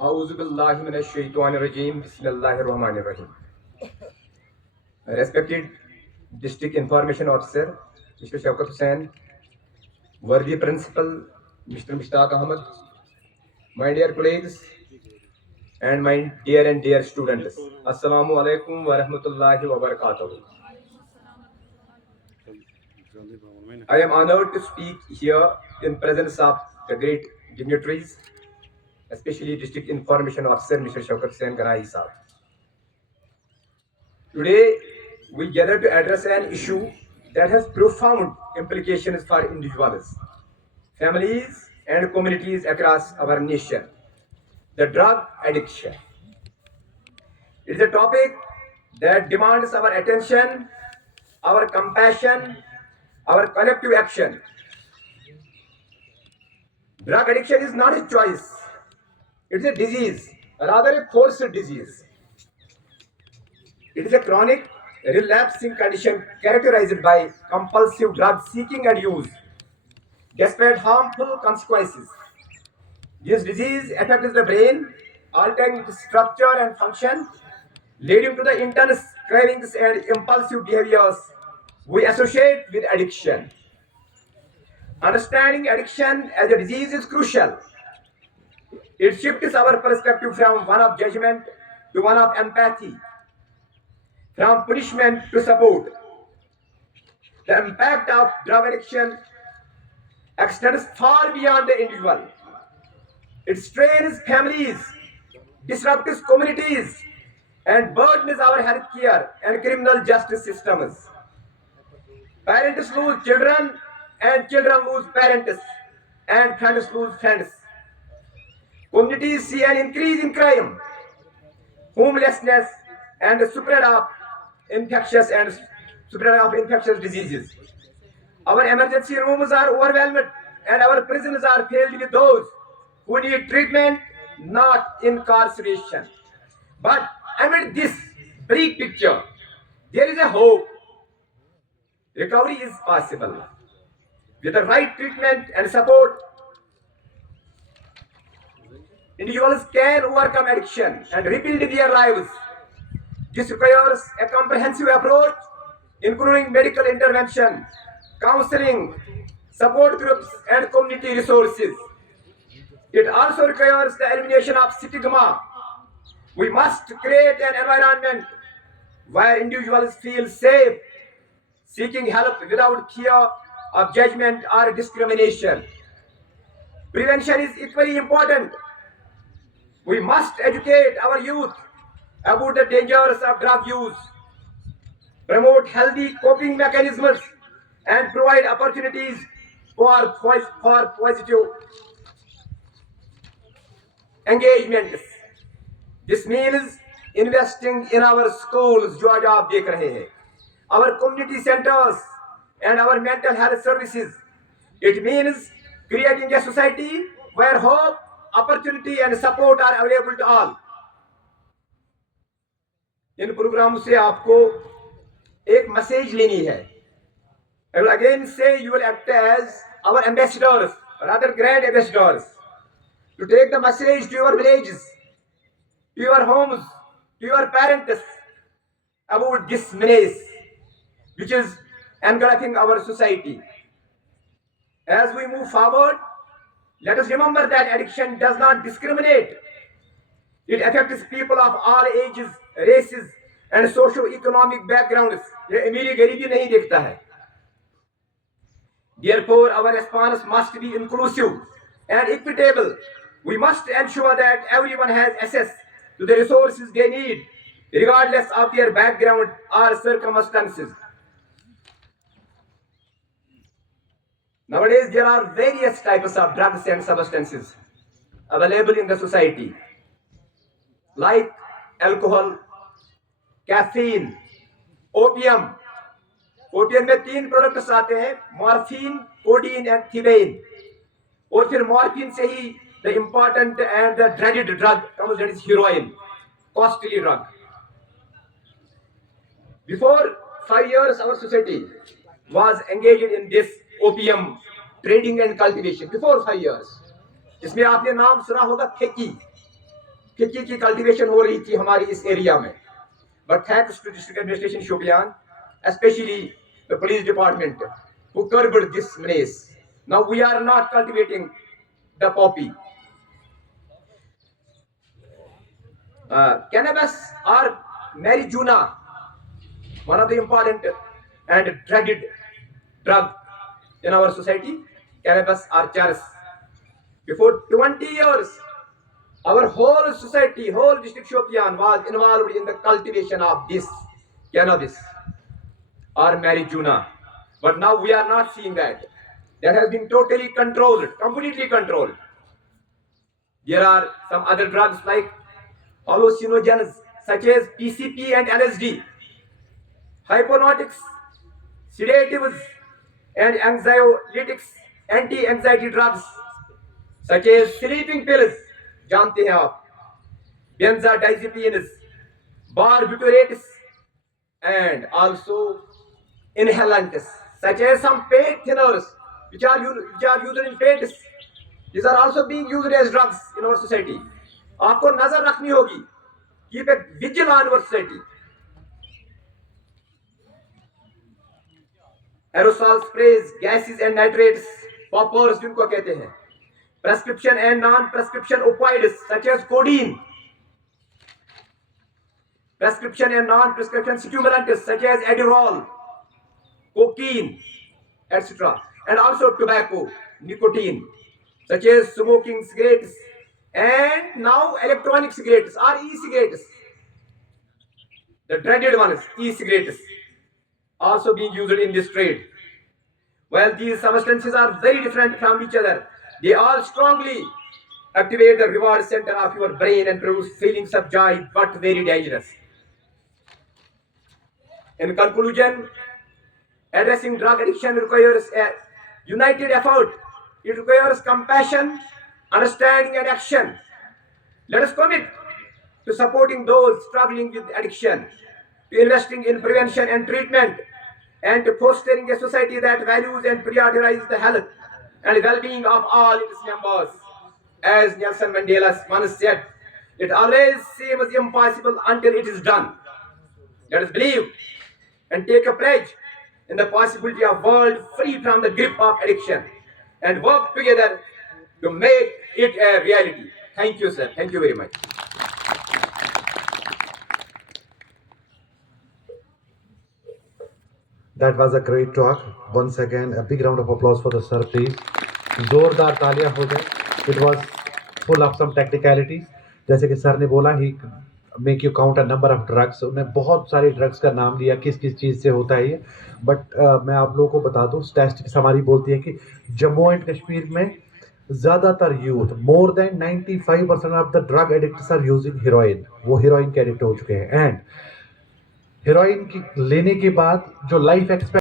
A'udhu billahi minash shaitanir rajim. Bismillahir rahmanir rahim. Respected District Information Officer, Mr. Shaukat Hussain, worthy Principal, Mr. Mushtaq Ahmed, my dear colleagues, and my dear students. Assalamu alaikum wa rahmatullahi wa barakatuh. I am honored to speak here in presence of the great dignitaries, especially District Information Officer, Mr. Shaukat Hussain Ganai Sahab. Today, we gather to address an issue that has profound implications for individuals, families, and communities across our nation: the drug addiction. It is a topic that demands our attention, our compassion, our collective action. Drug addiction is not a choice, it's a disease, rather a forced disease. It is a chronic, relapsing condition characterized by compulsive drug seeking and use, despite harmful consequences. This disease affects the brain, altering its structure and function, leading to the intense cravings and impulsive behaviors we associate with addiction. Understanding addiction as a disease is crucial. It shifts our perspective from one of judgment to one of empathy, from punishment to support. The impact of drug addiction extends far beyond the individual. It strains families, disrupts communities, and burdens our healthcare and criminal justice systems. Parents lose children, and children lose parents, and friends lose friends. Communities see an increase in crime, homelessness, and spread of infectious diseases. Our emergency rooms are overwhelmed, and our prisons are filled with those who need treatment, not incarceration. But amid this bleak picture, there is a hope. Recovery is possible. With the right treatment and support, individuals can overcome addiction and rebuild their lives. This requires a comprehensive approach, including medical intervention, counseling, support groups, and community resources. It also requires the elimination of stigma. We must create an environment where individuals feel safe, seeking help without fear of judgment or discrimination. Prevention is equally important. We must educate our youth about the dangers of drug use, promote healthy coping mechanisms, and provide opportunities for positive engagements. This means investing in our schools, जो आज आप देख रहे हैं, our community centers, and our mental health services. It means creating a society where hope, opportunity, and support are available to all. इन program से आपको एक मैसेज लेनी है. I will again say you will act as our ambassadors, rather grand ambassadors, to take the message to your villages, to your homes, to your parents about this menace which is engulfing our society. As we move forward, let us remember that addiction does not discriminate. It affects people of all ages, races, and socio-economic backgrounds. ये अमीरी गरीबी नहीं देखता है. Therefore, our response must be inclusive and equitable. We must ensure that everyone has access to the resources they need, regardless of their background or circumstances. Nowadays, there are various types of drugs and substances available in the society, like alcohol, caffeine, opium. Opium में 3 products आते हैं: morphine, codeine and थिबेन. और फिर morphine से ही the important and the dreaded drug comes, that is heroin, costly drug. Before 5 years, our society was engaged in this opium trading and cultivation. Before 5 years, जिसमें आपने नाम सुना होगा फेकी. खिची की कल्टीवेशन हो रही थी हमारी इस एरिया में, but thanks to district administration Shopian, especially the police department, who curbed this menace. Now we are not cultivating the poppy. Cannabis or marijuana, one of the important and dreaded drug in our society, cannabis or charas. Before 20 years, our whole society, whole district Shopian was involved in the cultivation of this cannabis or marijuana. But now we are not seeing that. That has been totally controlled, completely controlled. There are some other drugs like hallucinogens such as PCP and LSD, hypnotics, sedatives, and anxiolytics, anti-anxiety drugs such as sleeping pills, जानते हैं आप, benzodiazepines, barbiturates, and also inhalants such as some pain thinners which are used in paints. These are also being used as drugs in our society. आपको नजर रखनी होगी. Keep a vigil on our society. Aerosol sprays, gases and nitrates, poppers जिनको कहते हैं. Prescription and non-prescription opioids such as codeine. Prescription and non-prescription stimulants such as Adderall, cocaine, etc. And also tobacco, nicotine, such as smoking cigarettes and now electronic cigarettes or e-cigarettes. The dreaded ones, e-cigarettes, also being used in this trade. While these substances are very different from each other, they all strongly activate the reward center of your brain and produce feelings of joy, but very dangerous. In conclusion, addressing drug addiction requires a united effort. It requires compassion, understanding, and action. Let us commit to supporting those struggling with addiction, to investing in prevention and treatment, and to fostering a society that values and prioritizes the health and well-being of all its members. As Nelson Mandela once said, it always seems impossible until it is done. Let us believe and take a pledge in the possibility of a world free from the grip of addiction and work together to make it a reality. Thank you, sir. Thank you very much. That was a great talk. Once again, a big round of applause for the sir, please. जोरदार तालियां हो जाए. It was full of some technicalities. जैसे कि sir ने बोला he make you count a number of drugs. उन्होंने बहुत सारे ड्रग्स का नाम लिया, किस किस चीज़ से होता है ये. बट मैं आप लोगों को बता दूं, स्टैटिस्टिक्स हमारी बोलती है कि जम्मू एंड कश्मीर में ज़्यादातर youth, more than 95% of the drug addicts are using heroin. वो हीरोइन के एडिक्ट हो चुके हैं. एंड हीरोइन की लेने के बाद जो लाइफ एक्सपेक्ट